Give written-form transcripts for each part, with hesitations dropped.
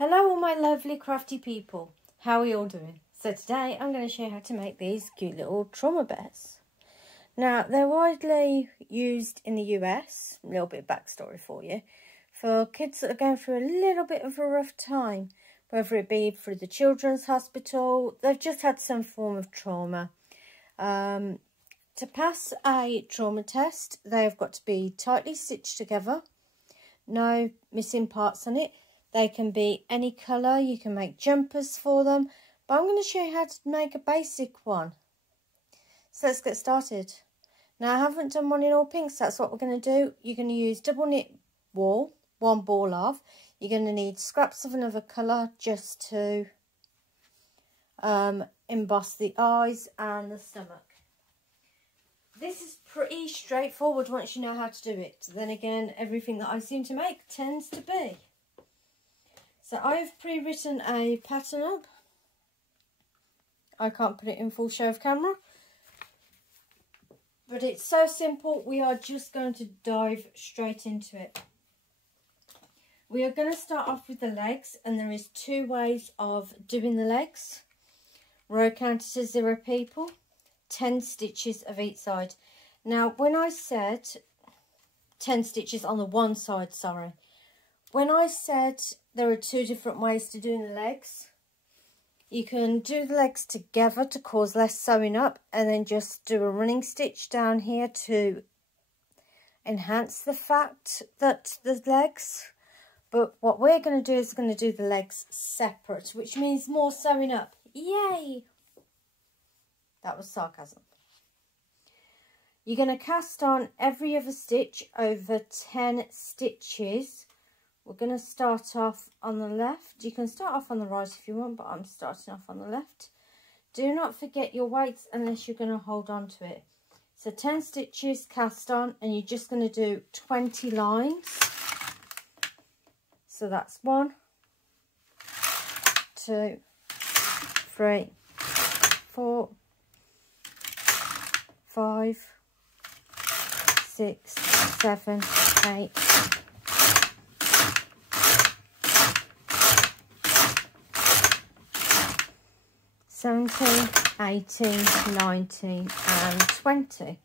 Hello all my lovely crafty people, how are you all doing? So today I'm going to show you how to make these cute little trauma bears. Now they're widely used in the US, a little bit of backstory for you, for kids that are going through a little bit of a rough time, whether it be through the children's hospital, they've just had some form of trauma. To pass a trauma test, they've got to be tightly stitched together, no missing parts on it. They can be any colour, you can make jumpers for them, but I'm going to show you how to make a basic one. So let's get started. Now I haven't done one in all pinks, that's what we're going to do. You're going to use double knit wool, one ball of. You're going to need scraps of another colour just to emboss the eyes and the stomach. This is pretty straightforward once you know how to do it. Then again, everything that I seem to make tends to be. So I've pre-written a pattern up. I can't put it in full show of camera. But it's so simple, we are just going to dive straight into it. We are going to start off with the legs, and there is two ways of doing the legs. Row counter to 0 people, 10 stitches of each side. Now when I said 10 stitches on the one side, sorry. When I said there are two different ways to doing the legs, you can do the legs together to cause less sewing up and then just do a running stitch down here to enhance the fact that the legs. But what we're going to do is going to do the legs separate, which means more sewing up. Yay! That was sarcasm. You're going to cast on every other stitch over 10 stitches. We're going to start off on the left. You can start off on the right if you want, but I'm starting off on the left. Do not forget your weights unless you're going to hold on to it. So 10 stitches cast on, and you're just going to do 20 lines. So that's 1, 2, 3, 4, 5, 6, 7, 8, 17, 18, 19 and 20.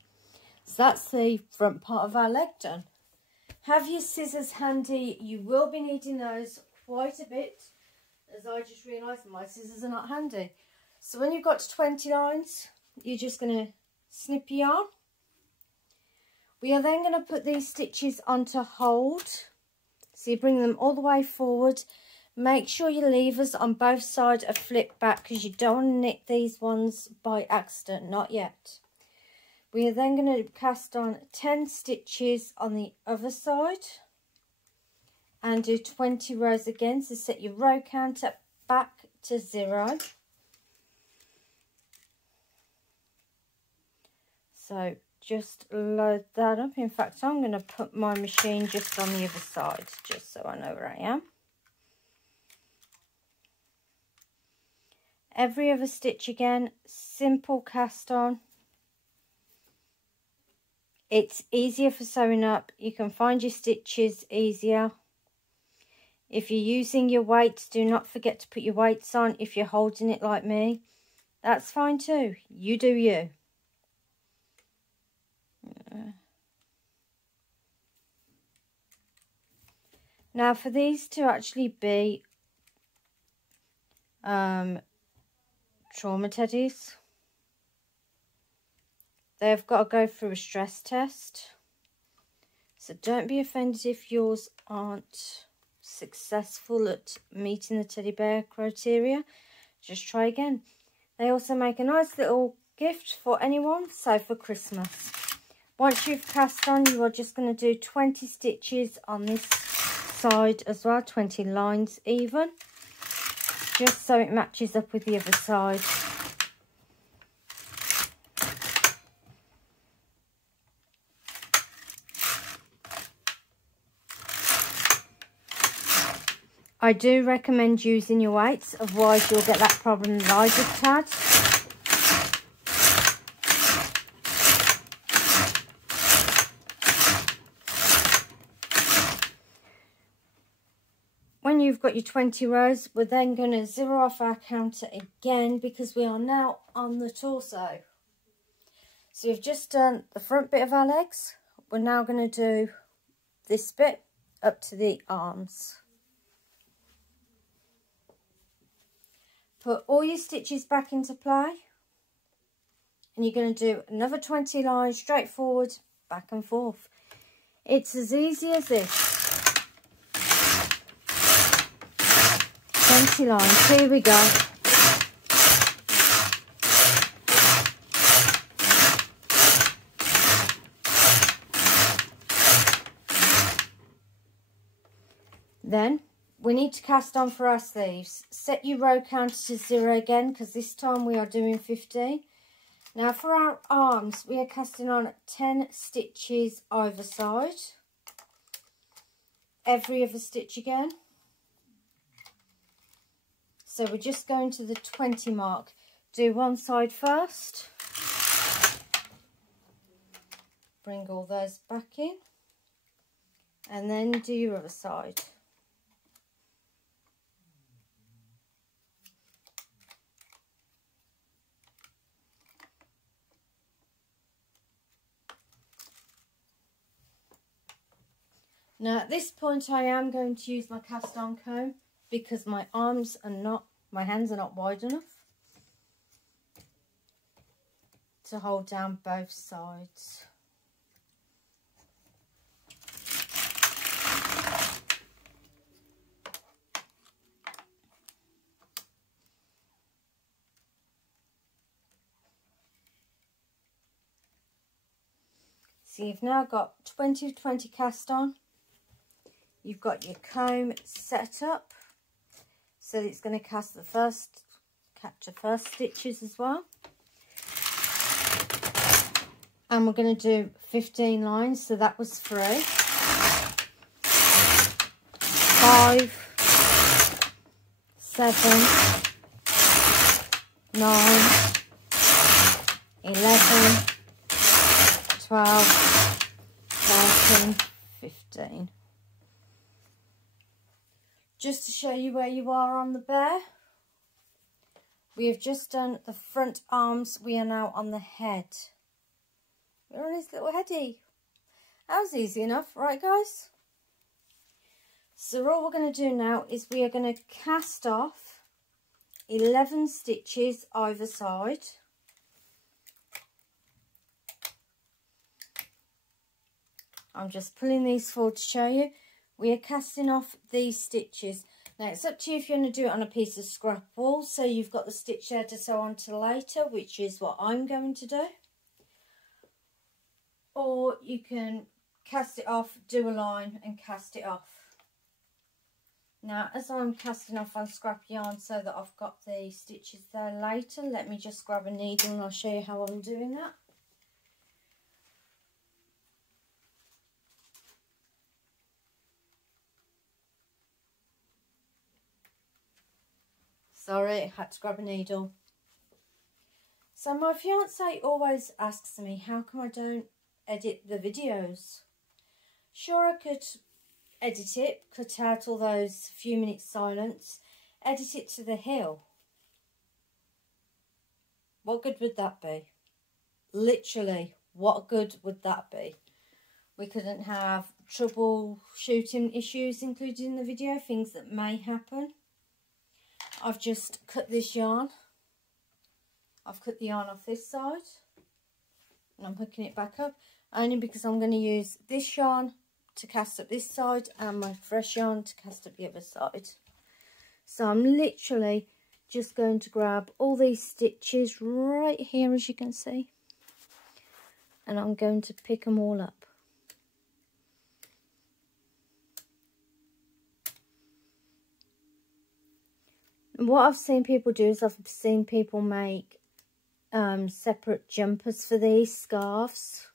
So that's the front part of our leg done. Have your scissors handy. You will be needing those quite a bit, as I just realised my scissors are not handy. So when you've got to 20 lines, you're just going to snip your yarn. We are then going to put these stitches onto hold. So you bring them all the way forward. Make sure your levers on both sides are flipped back, because you don't want to knit these ones by accident, not yet. We are then going to cast on 10 stitches on the other side and do 20 rows again. So set your row counter back to 0. So just load that up. In fact, I'm going to put my machine just on the other side, just so I know where I am. Every other stitch again, simple cast on. It's easier for sewing up. You can find your stitches easier. If you're using your weights, do not forget to put your weights on. If you're holding it like me, that's fine too. You do you. Now for these to actually be trauma teddies, they've got to go through a stress test, so don't be offended if yours aren't successful at meeting the teddy bear criteria. Just try again. They also make a nice little gift for anyone, so for Christmas. Once you've cast on, you are just going to do 20 stitches on this side as well, 20 lines even, just so it matches up with the other side. I do recommend using your weights, otherwise you'll get that problem that I just had. got your 20 rows. We're then going to zero off our counter again because we are now on the torso. So we've just done the front bit of our legs. We're now going to do this bit up to the arms. Put all your stitches back into play. And you're going to do another 20 lines straight forward, back and forth. It's as easy as this. 20 lines, here we go. Then we need to cast on for our sleeves. Set your row counter to 0 again because this time we are doing 15. Now for our arms we are casting on 10 stitches either side. Every other stitch again. So we're just going to the 20 mark. Do one side first. Bring all those back in. And then do your other side. Now at this point I am going to use my cast on comb because my hands are not wide enough to hold down both sides. So you've now got 20 of 20 cast on. You've got your comb set up so that it's going to catch the first stitches as well. And we're going to do 15 lines, so that was 3. 5, 7, 9, 11, 12, 13, 15. Just to show you where you are on the bear, we have just done the front arms. We are now on the head. We're on his little heady. That was easy enough, right guys? So all we're going to do now is we are going to cast off 11 stitches either side. I'm just pulling these forward to show you. We are casting off these stitches. Now it's up to you if you want to do it on a piece of scrap wool so you've got the stitch there to sew on to later, which is what I'm going to do. Or you can cast it off, do a line and cast it off. Now as I'm casting off on scrap yarn so that I've got the stitches there later, let me just grab a needle and I'll show you how I'm doing that. Sorry, I had to grab a needle. So my fiance always asks me, how come I don't edit the videos? Sure, I could edit it, cut out all those few minutes silence, edit it to the hill. What good would that be? Literally, what good would that be? We couldn't have troubleshooting issues included in the video, things that may happen. I've just cut this yarn. I've cut the yarn off this side and I'm hooking it back up only because I'm going to use this yarn to cast up this side and my fresh yarn to cast up the other side. So I'm literally just going to grab all these stitches right here, as you can see, and I'm going to pick them all up. And what I've seen people do is I've seen people make separate jumpers for these scarves.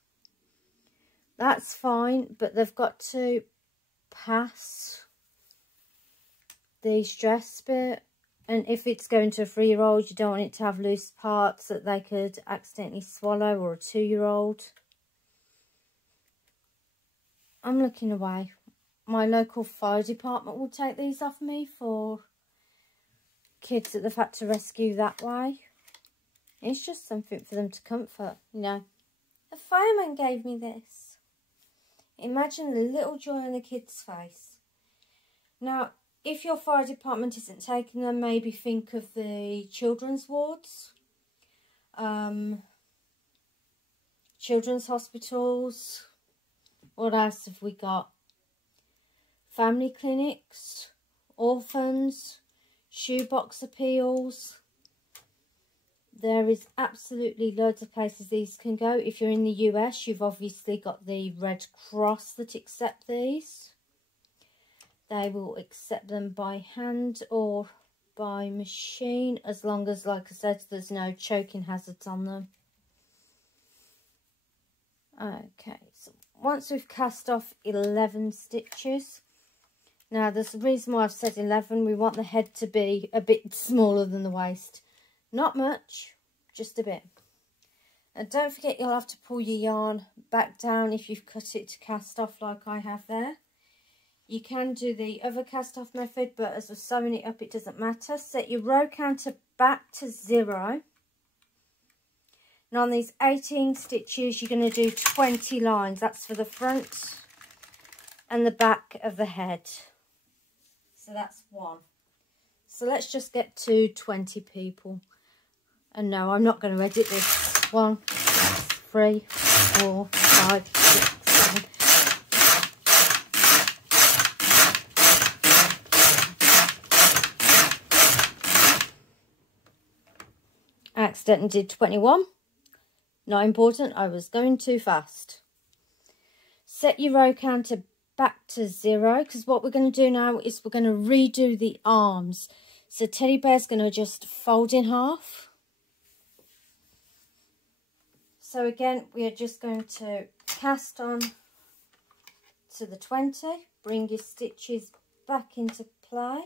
That's fine, but they've got to pass the dress bit. And if it's going to a 3-year-old, you don't want it to have loose parts that they could accidentally swallow, or a 2-year-old. I'm looking away. my local fire department will take these off me for kids that they've had to rescue that way. It's just something for them to comfort, you know. A fireman gave me this. Imagine the little joy on the kid's face. Now, if your fire department isn't taking them, maybe think of the children's wards, children's hospitals. What else have we got? Family clinics, orphans, shoebox appeals. There is absolutely loads of places these can go. If you're in the US, you've obviously got the Red Cross that accept these. They will accept them by hand or by machine, as long as, like I said, there's no choking hazards on them. Okay, so once we've cast off 11 stitches, now there's a reason why I've said 11. We want the head to be a bit smaller than the waist. Not much, just a bit. And don't forget, you'll have to pull your yarn back down if you've cut it to cast off like I have there. You can do the other cast off method, but as we're sewing it up, it doesn't matter. Set your row counter back to 0. And on these 18 stitches, you're going to do 20 lines. That's for the front and the back of the head. So that's 1. So let's just get to 20 people. And no, I'm not going to edit this. 1, 2, 3, 4, 5, 6, 7. I accidentally did 21. Not important, I was going too fast. Set your row counter back to 0, because what we're going to do now is we're going to redo the arms. So Teddy Bear's going to just fold in half. So again, we are just going to cast on to the 20, bring your stitches back into play.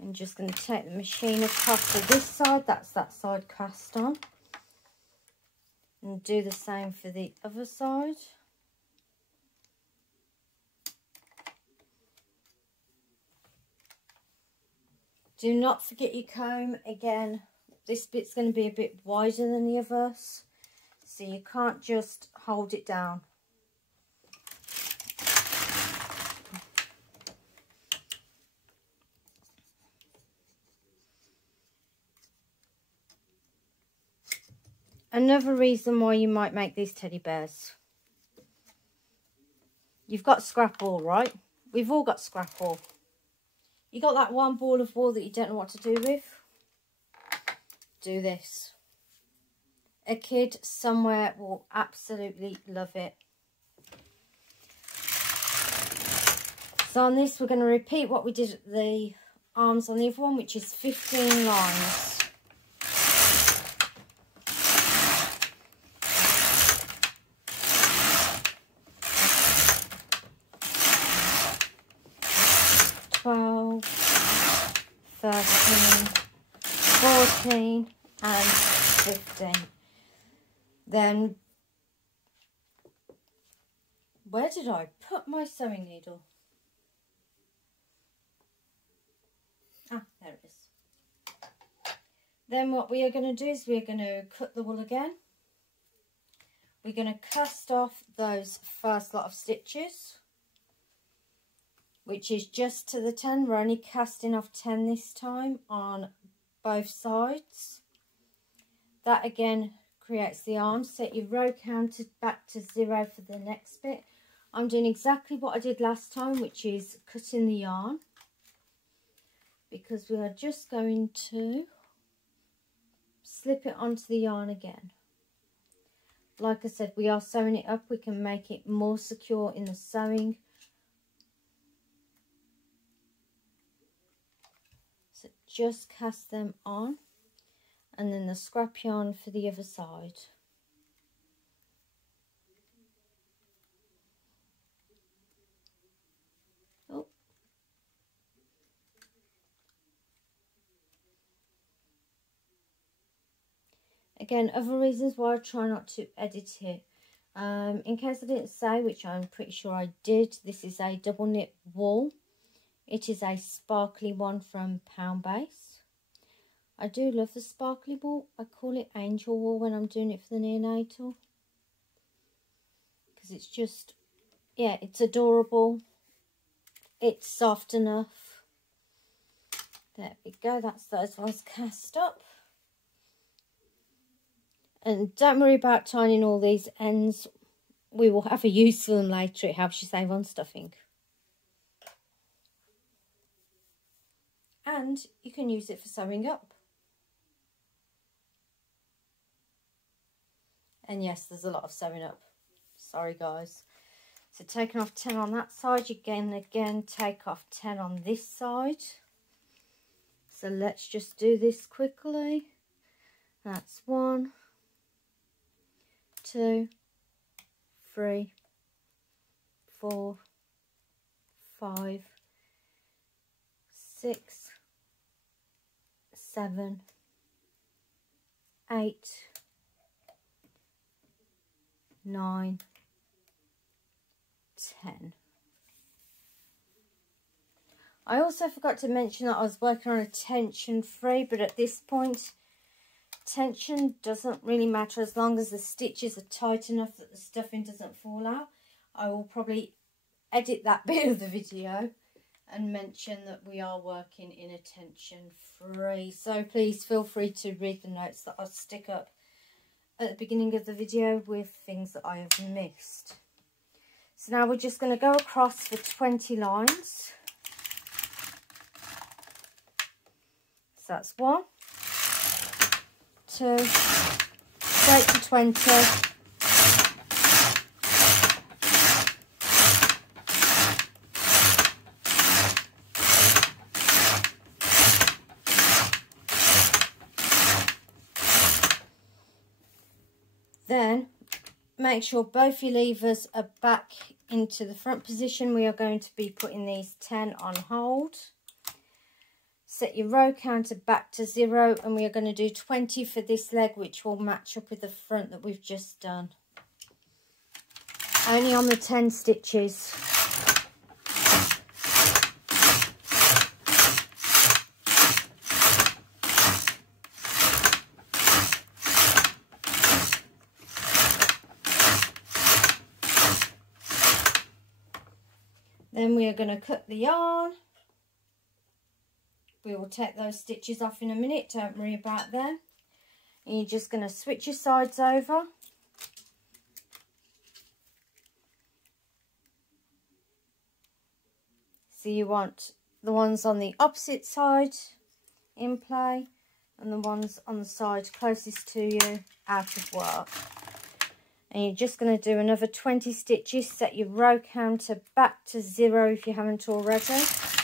I'm just going to take the machine across to this side, that's that side cast on, and do the same for the other side. Do not forget your comb. Again, this bit's going to be a bit wider than the others, so you can't just hold it down. Another reason why you might make these teddy bears. You've got scrap wool, right? We've all got scrap wool. You got that one ball of wool that you don't know what to do with? Do this. A kid somewhere will absolutely love it. So on this, we're going to repeat what we did at the arms on the other one, which is 15 lines. $12, $13, $14 and $15. Then, where did I put my sewing needle? Ah, there it is. Then what we are going to do is we're going to cut the wool again. We're going to cast off those first lot of stitches, which is just to the 10. We're only casting off 10 this time on both sides. That again creates the arm. Set your row counter back to 0 for the next bit. I'm doing exactly what I did last time, which is cutting the yarn, because we are just going to slip it onto the yarn again. Like I said, we are sewing it up. We can make it more secure in the sewing. So just cast them on, and then the scrap yarn for the other side. Oh. Again, other reasons why I try not to edit it. In case I didn't say, which I'm pretty sure I did, this is a double knit wool. It is a sparkly one from Pound Base. I do love the sparkly wool. I call it angel wool when I'm doing it for the neonatal. Because it's just, yeah, it's adorable. It's soft enough. There we go, that's those ones cast up. And don't worry about tying all these ends. We will have a use for them later. It helps you save on stuffing. And you can use it for sewing up. And yes, there's a lot of sewing up. Sorry guys. So taking off 10 on that side, you can again take off 10 on this side. So let's just do this quickly. That's 1, 2, 3, 4, 5, 6, 7, 8, 9, 10. I also forgot to mention that I was working on a tension free, but at this point tension doesn't really matter as long as the stitches are tight enough that the stuffing doesn't fall out. I will probably edit that bit of the video and mention that we are working in a tension free. So please feel free to read the notes that I'll stick up at the beginning of the video with things that I have missed. So now we're just going to go across for 20 lines. So that's 1, 2, straight to 20. Then make sure both your levers are back into the front position. We are going to be putting these 10 on hold. Set your row counter back to 0, and we are going to do 20 for this leg, which will match up with the front that we've just done. Only on the 10 stitches. Then we are going to cut the yarn. We will take those stitches off in a minute, don't worry about them. And you're just going to switch your sides over. So you want the ones on the opposite side in play and the ones on the side closest to you out of work. And you're just going to do another 20 stitches. Set your row counter back to 0 if you haven't already.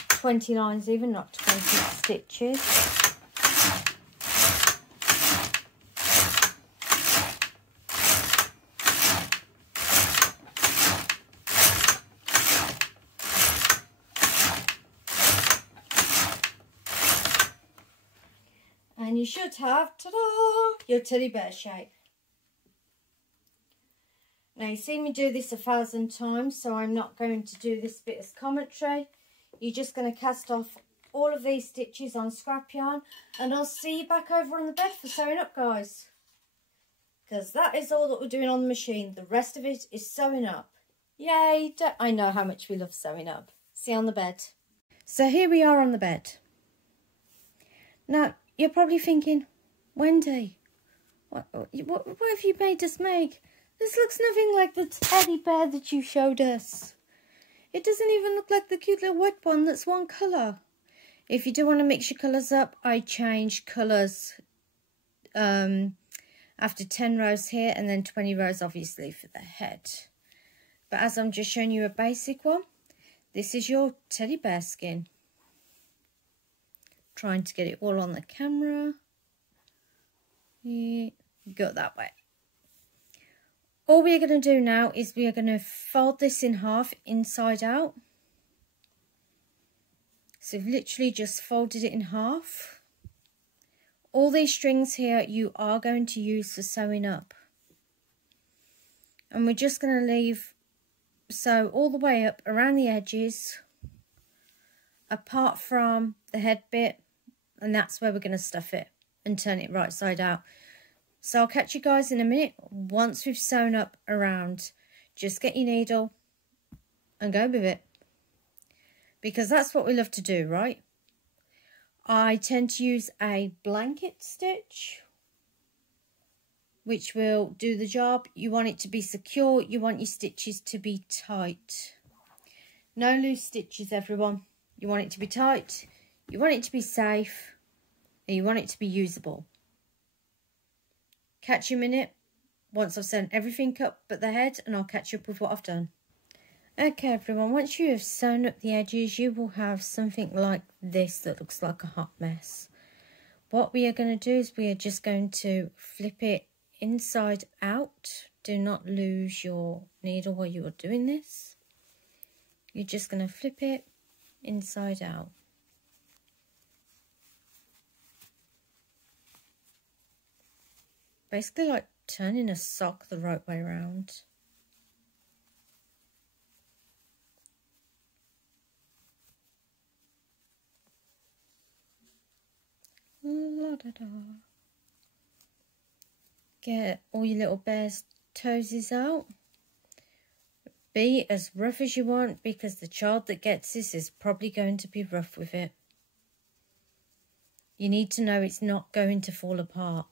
20 lines even, not 20 stitches. And you should have, ta-da, your teddy bear shape. Now you see me do this 1,000 times, so I'm not going to do this bit as commentary. You're just going to cast off all of these stitches on scrap yarn, and I'll see you back over on the bed for sewing up, guys. Because that is all that we're doing on the machine. The rest of it is sewing up. Yay! I know how much we love sewing up. See you on the bed. So here we are on the bed. Now, you're probably thinking, Wendy, what have you made us make? This looks nothing like the teddy bear that you showed us. It doesn't even look like the cute little wet one that's one colour. If you do want to mix your colours up, I change colours after 10 rows here and then 20 rows obviously for the head. But as I'm just showing you a basic one, this is your teddy bear skin. Trying to get it all on the camera. Yeah, go that way. All we are going to do now is we are going to fold this in half inside out. So we've literally just folded it in half. all these strings here you are going to use for sewing up. And we're just going to sew all the way up around the edges, apart from the head bit, and that's where we're going to stuff it and turn it right side out. So I'll catch you guys in a minute once we've sewn up around. Just get your needle and go with it, because that's what we love to do, right? I tend to use a blanket stitch, which will do the job. You want it to be secure. You want your stitches to be tight. No loose stitches, everyone. You want it to be tight. You want it to be safe. And you want it to be usable. Catch you a minute once I've sewn everything up but the head, and I'll catch you up with what I've done. Okay, everyone. Once you have sewn up the edges, you will have something like this that looks like a hot mess. What we are going to do is we are just going to flip it inside out. Do not lose your needle while you are doing this. You're just going to flip it inside out. Basically like turning a sock the right way around. La da da. Get all your little bear's toesies out. Be as rough as you want, because the child that gets this is probably going to be rough with it. You need to know it's not going to fall apart.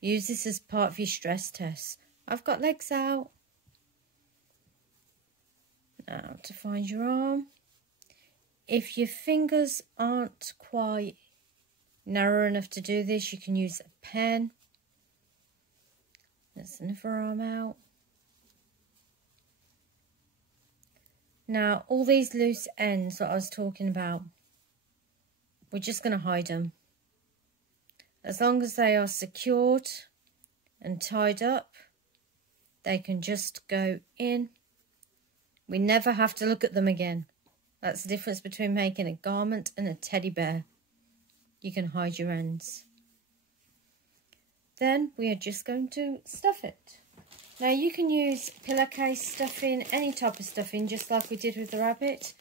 Use this as part of your stress test. I've got legs out. Now to find your arm. If your fingers aren't quite narrow enough to do this, you can use a pen. There's another arm out. Now, all these loose ends that I was talking about, we're just going to hide them. As long as they are secured and tied up, they can just go in. We never have to look at them again. That's the difference between making a garment and a teddy bear. You can hide your ends. Then we are just going to stuff it. Now you can use pillowcase stuffing, any type of stuffing, just like we did with the rabbit.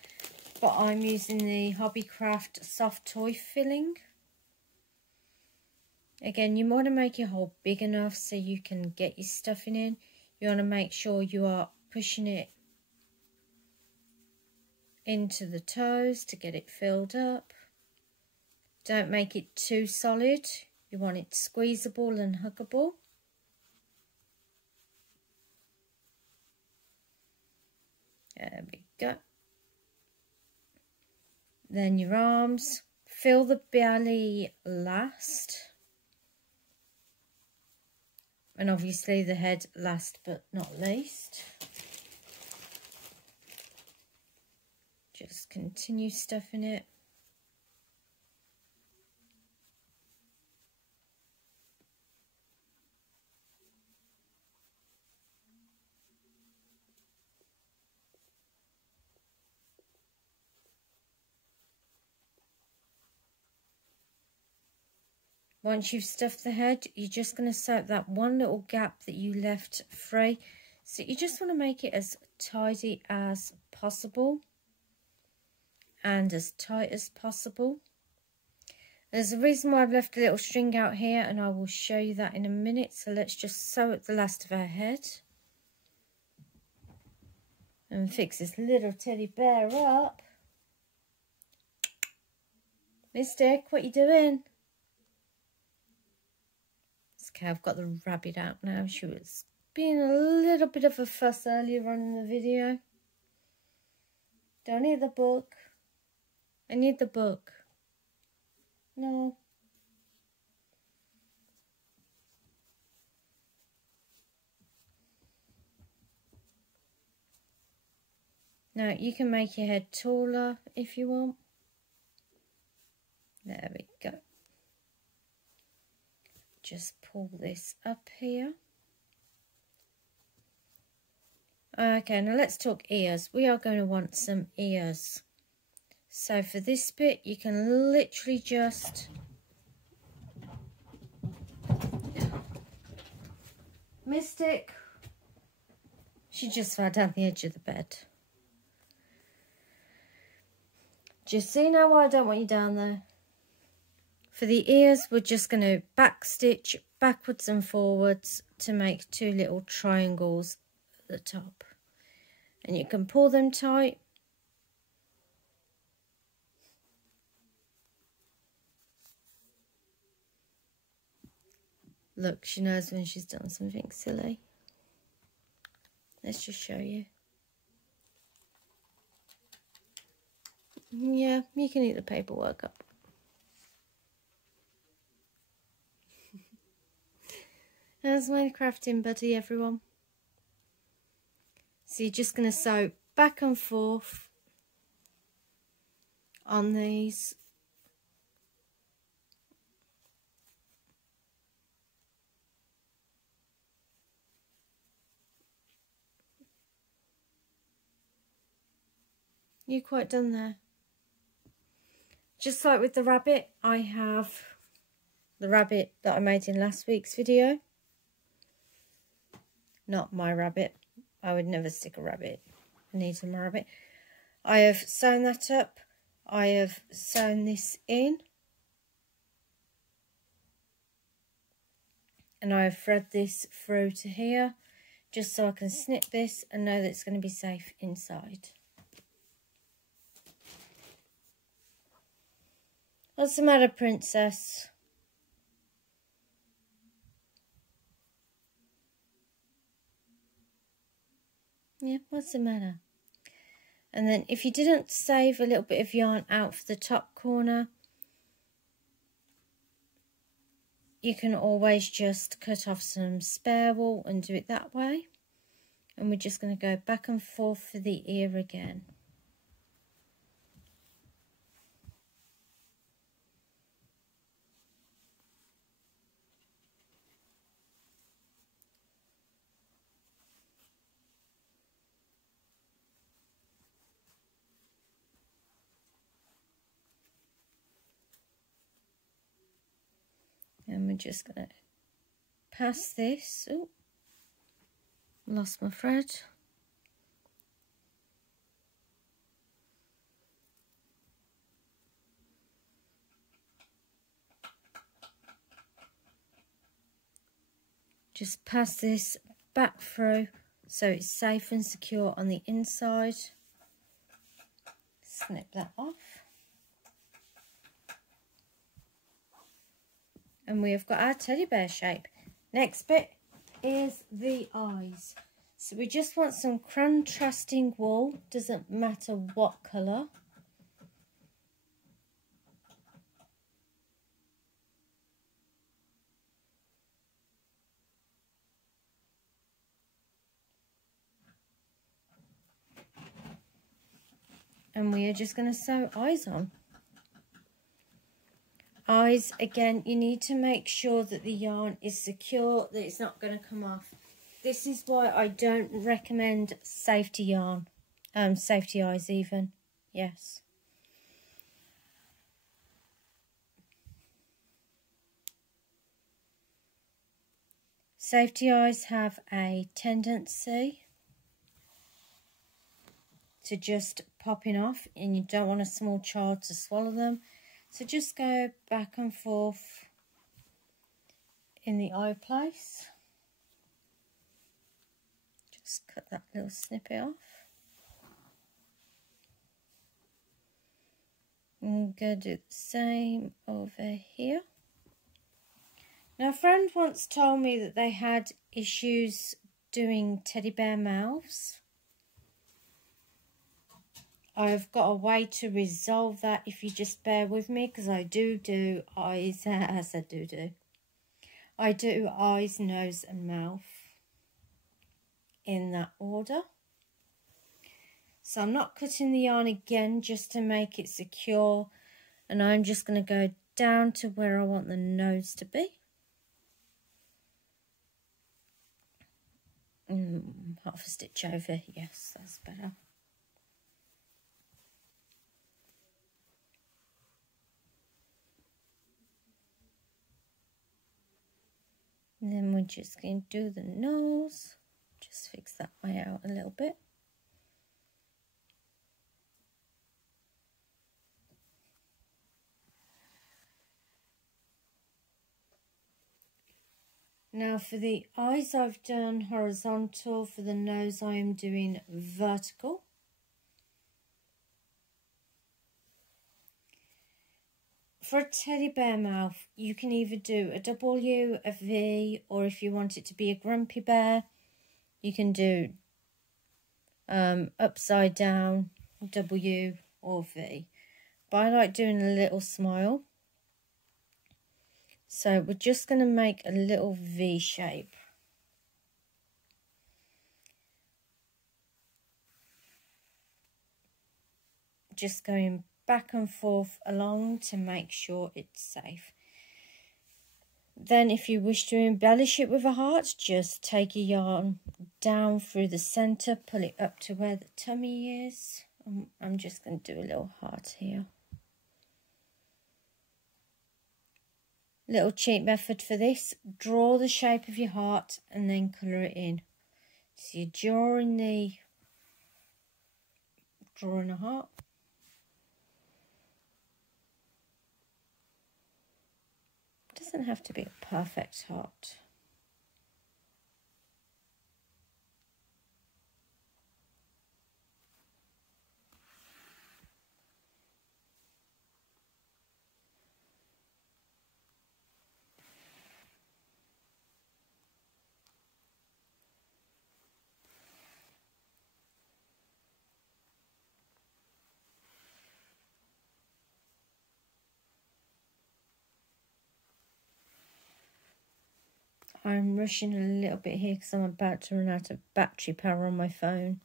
But I'm using the Hobbycraft soft toy filling. Again, you want to make your hole big enough so you can get your stuffing in. You want to make sure you are pushing it into the toes to get it filled up. Don't make it too solid. You want it squeezable and huggable. There we go. Then your arms. Fill the belly last. And obviously the head last but not least. Just continue stuffing it. Once you've stuffed the head, you're just going to sew that one little gap that you left free. So you just want to make it as tidy as possible and as tight as possible. There's a reason why I've left a little string out here, and I will show you that in a minute. So let's just sew at the last of our head and fix this little teddy bear up. Mister, what you doing? Okay, I've got the rabbit out now. She was being a little bit of a fuss earlier on in the video. Don't need the book. I need the book. No. Now, you can make your head taller if you want. There we go. Just pull this up here. Okay, now let's talk ears. We are going to want some ears. So for this bit, you can literally just Mystic, she just fell down the edge of the bed. Just so you know why I don't want you down there. For the ears, we're just going to back stitch backwards and forwards to make 2 little triangles at the top. And you can pull them tight. Look, she knows when she's done something silly. Let's just show you. Yeah, you can eat the paperwork up. That's my crafting buddy, everyone. So you're just going to sew back and forth on these. You're quite done there. Just like with the rabbit, I have the rabbit that I made in last week's video. Not my rabbit. I would never stick a rabbit. I need some rabbit. I have sewn that up. I have sewn this in. And I have thread this through to here. Just so I can snip this and know that it's going to be safe inside. What's the matter, princess? Yeah, what's the matter? And then if you didn't save a little bit of yarn out for the top corner, you can always just cut off some spare wool and do it that way. And we're just going to go back and forth for the ear again. And we're just going to pass this. Oh, lost my thread. Just pass this back through so it's safe and secure on the inside. Snip that off. And we have got our teddy bear shape. Next bit is the eyes. So we just want some contrasting wool, doesn't matter what colour. And we are just going to sew eyes on. Eyes, again, you need to make sure that the yarn is secure, that it's not going to come off. This is why I don't recommend safety yarn, safety eyes even, yes. Safety eyes have a tendency to just popping off, and you don't want a small child to swallow them. So just go back and forth in the eye place. Just cut that little snippet off. I'm going to do the same over here. Now, a friend once told me that they had issues doing teddy bear mouths. I've got a way to resolve that if you just bear with me, because I do eyes, as I do. I do eyes, nose and mouth in that order. So I'm not cutting the yarn again just to make it secure, and I'm just going to go down to where I want the nose to be. Half a stitch over, yes, that's better. And then we're just going to do the nose. Just fix that way out a little bit. Now for the eyes I've done horizontal, for the nose I am doing vertical. For a teddy bear mouth, you can either do a W, a V, or if you want it to be a grumpy bear, you can do upside down, W or V. But I like doing a little smile. So we're just going to make a little V shape. Just going back and forth along to make sure it's safe. Then if you wish to embellish it with a heart, just take a yarn down through the centre, pull it up to where the tummy is. I'm just going to do a little heart here. Little cheat method for this, draw the shape of your heart and then colour it in. So you're drawing a heart. Doesn't have to be a perfect heart. I'm rushing a little bit here because I'm about to run out of battery power on my phone.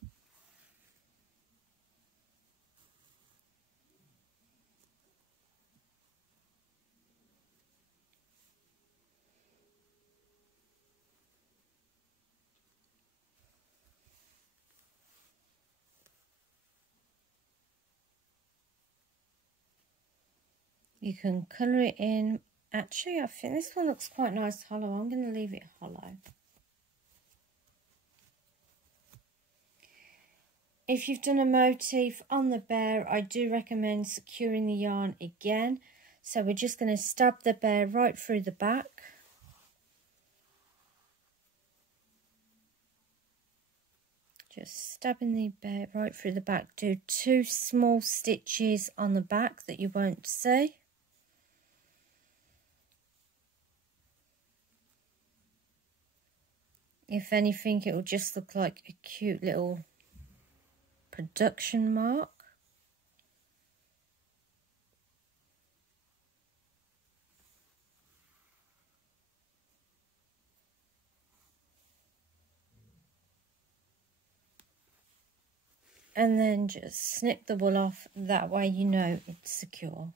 You can colour it in. Actually, I think this one looks quite nice hollow. I'm going to leave it hollow. If you've done a motif on the bear, I do recommend securing the yarn again. So we're just going to stab the bear right through the back. Just stabbing the bear right through the back. Do 2 small stitches on the back that you won't see. If anything, it will just look like a cute little production mark. And then just snip the wool off, that way you know it's secure.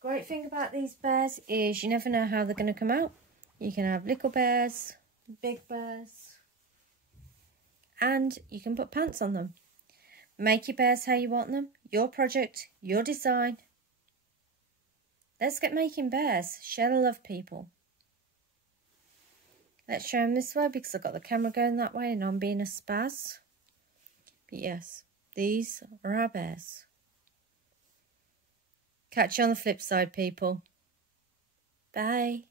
Great thing about these bears is you never know how they're going to come out. You can have little bears, big bears, and you can put pants on them. Make your bears how you want them, your project, your design. Let's get making bears, share the love, people. Let's show them this way because I've got the camera going that way and I'm being a spaz. But yes, these are our bears. Catch you on the flip side, people. Bye.